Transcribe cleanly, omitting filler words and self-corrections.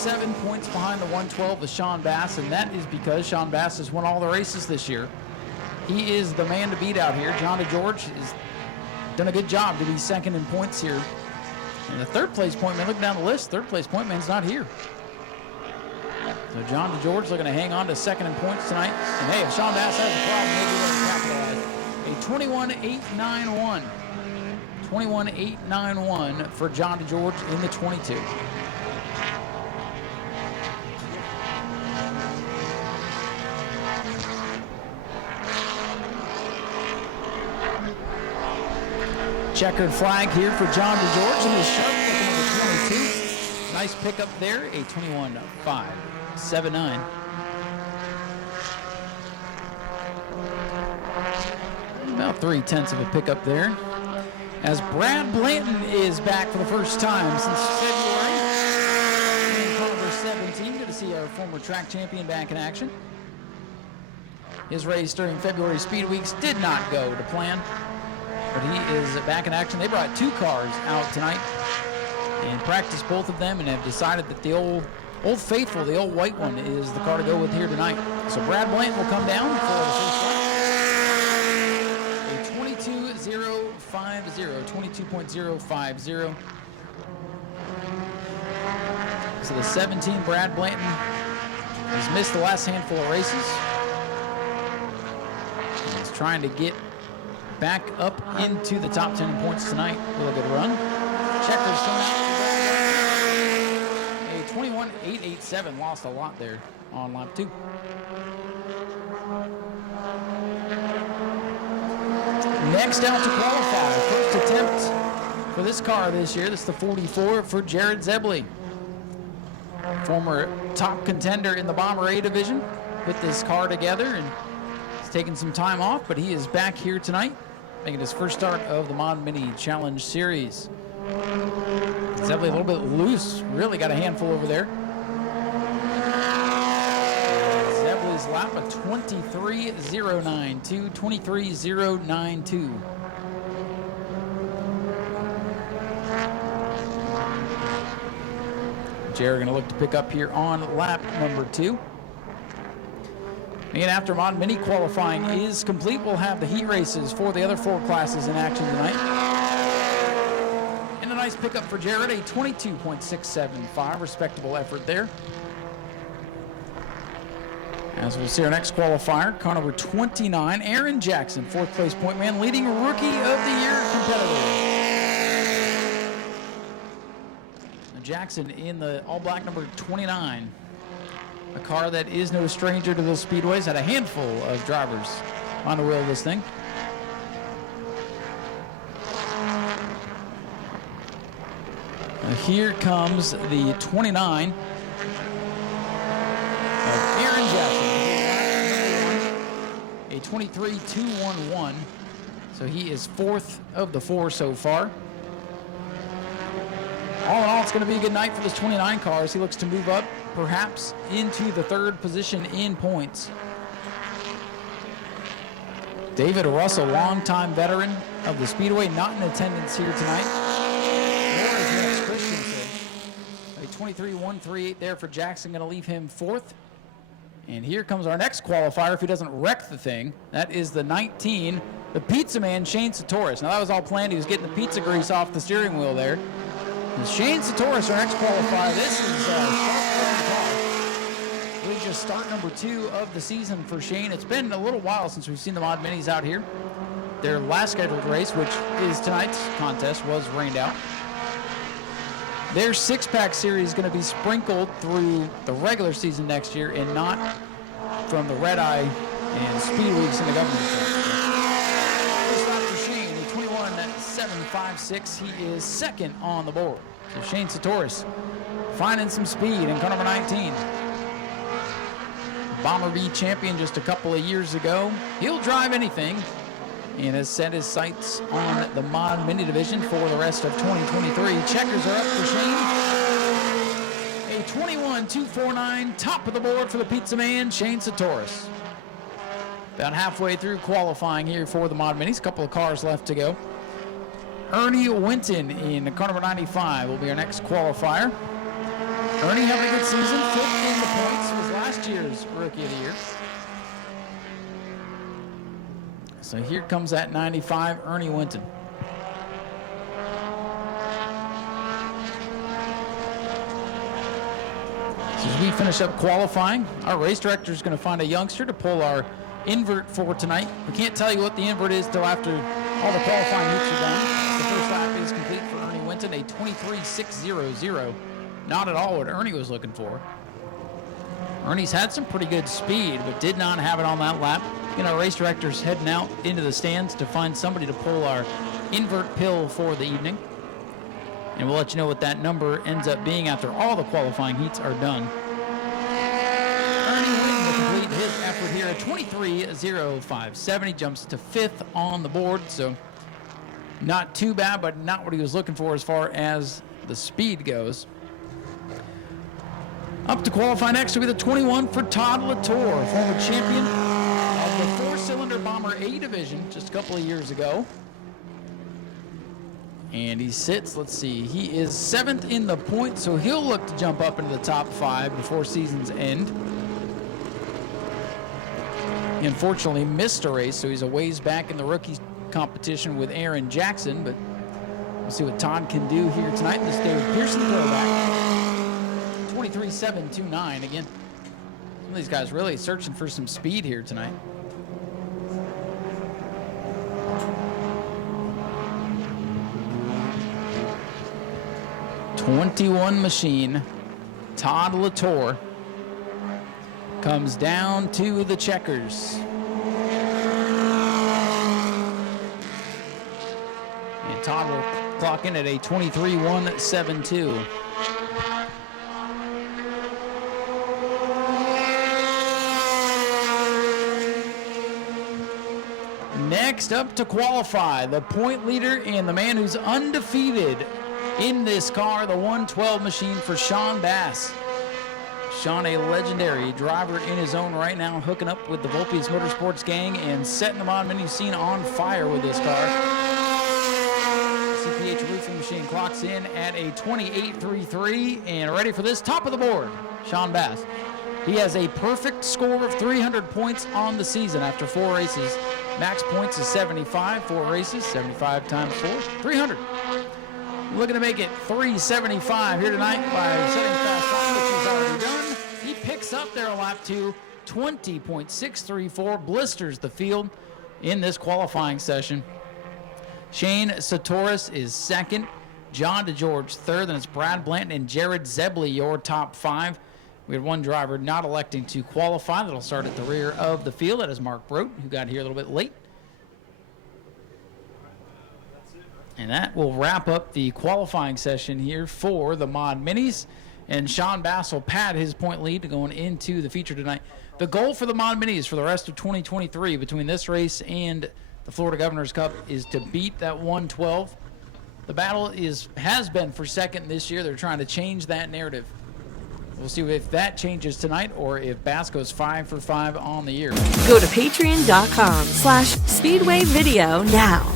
7 points behind the 112 with Shan Bass, and that is because Shan Bass has won all the races this year. He is the man to beat out here. John DeGeorge has done a good job to be second in points here. And the third place point man, look down the list, third place point man's not here. So John DeGeorge looking to hang on to second in points tonight. And hey, if Shan Bass has a problem, maybe they'll capitalize. A 21-8-9-1 for John DeGeorge in the 22. Checkered flag here for John DeGeorge in his sharp pick number 22. Nice pickup there, a 21-5-7-9. About 3/10 of a pickup there. As Brad Blandon is back for the first time since February. In car number 17, good to see our former track champion back in action. His race during February Speed Weeks did not go to plan, but he is back in action. They brought two cars out tonight and practiced both of them and have decided that the old faithful, the old white one, is the car to go with here tonight. So Brad Blandon will come down for the first one. A 22.050. So the 17, Brad Blandon, has missed the last handful of races. He's trying to get back up into the top 10 in points tonight with a good run. Checkers coming out. A 21.887, lost a lot there on lap 2. Next out to qualify. First attempt for this car this year. This is the 44 for Jared Zeely. Former top contender in the Bomber A division. Put this car together and he's taken some time off, but he is back here tonight, making his first start of the Mod Mini Challenge Series. Zeely a little bit loose, really got a handful over there. Zeely's lap of 23.092, 23.092. Jared going to look to pick up here on lap number 2. And after Mod Mini qualifying is complete, we'll have the heat races for the other 4 classes in action tonight. And a nice pickup for Jared, a 22.675, respectable effort there. As we'll see our next qualifier, car number 29, Aaron Jackson, 4th place point man, leading Rookie of the Year competitor. Jackson in the all-black number 29. A car that is no stranger to those speedways. Had a handful of drivers on the wheel of this thing. Now here comes the 29 of Aaron Jackson. A 23.211. So he is 4th of the 4 so far. All in all, it's going to be a good night for this 29 car as he looks to move up, perhaps into the 3rd position in points. David Russell, longtime veteran of the Speedway, not in attendance here tonight. Nor is Max Christensen. A 23.138 there for Jackson, going to leave him 4th. And here comes our next qualifier if he doesn't wreck the thing. That is the 19, the pizza man, Shane Satoris. Now that was all planned. He was getting the pizza grease off the steering wheel there. Shane Satoris, our next qualifier. This is really just start number 2 of the season for Shane. It's been a little while since we've seen the Mod Minis out here. Their last scheduled race, which is tonight's contest, was rained out. Their 6-pack series is going to be sprinkled through the regular season next year and not from the Red Eye and Speed Weeks in the government. Shane, a 21.756. He is 2nd on the board. So Shane Satoris finding some speed in car number 19. Bomber B champion just a couple of years ago. He'll drive anything and has set his sights on the Mod Mini division for the rest of 2023. Checkers are up for Shane. A 21.249, top of the board for the pizza man, Shane Satoris. About halfway through qualifying here for the Mod Minis. A couple of cars left to go. Ernie Winton in car number 95 will be our next qualifier. Ernie having a good season, 5th in the points, was last year's Rookie of the Year. So here comes that 95, Ernie Winton. So as we finish up qualifying, our race director is going to find a youngster to pull our invert for tonight. We can't tell you what the invert is till after all the qualifying heats are done. The first lap is complete for Ernie Winton, a 23.600. Not at all what Ernie was looking for. Ernie's had some pretty good speed, but did not have it on that lap. You know, race director's heading out into the stands to find somebody to pull our invert pill for the evening. And we'll let you know what that number ends up being after all the qualifying heats are done. Ernie Winton will complete his effort here at 23.057. He jumps to 5th on the board, so not too bad, but not what he was looking for as far as the speed goes. Up to qualify next will be the 21 for Todd Lor, former champion of the 4-cylinder Bomber A division just a couple of years ago. And he sits, let's see, he is 7th in the points, so he'll look to jump up into the top 5 before season's end. He unfortunately missed a race, so he's a ways back in the rookie competition with Aaron Jackson, but we'll see what Todd can do here tonight in this David Pearson throwback. 23.729. Again, some of these guys really searching for some speed here tonight. '21 machine, Todd Lor, comes down to the checkers. And Todd will clock in at a 23.172. Next up to qualify, the point leader and the man who's undefeated in this car, the 112 machine for Shan Bass. Shan, a legendary driver in his own right now, hooking up with the Volpius Motorsports gang and setting the mod menu scene on fire with this car. CPH roofing machine clocks in at a 28.33 and ready for this top of the board, Shan Bass. He has a perfect score of 300 points on the season after 4 races. Max points is 75, 4 races, 75 times 4, 300. Looking to make it 375 here tonight by setting fast time, which he's already done. He picks up there a lap 2, 20.634, blisters the field in this qualifying session. Shane Satoris is 2nd, John DeGeorge 3rd, and it's Brad Blandon and Jared Zeely, your top 5. We had one driver not electing to qualify. That'll start at the rear of the field. That is Mark Brote, who got here a little bit late. And that will wrap up the qualifying session here for the Mod Minis. And Shan Bass will pad his point lead going into the feature tonight. The goal for the Mod Minis for the rest of 2023 between this race and the Florida Governor's Cup is to beat that 112. The battle has been for 2nd this year. They're trying to change that narrative. We'll see if that changes tonight or if Bass goes 5 for 5 on the year. Go to patreon.com/Speedway Video now.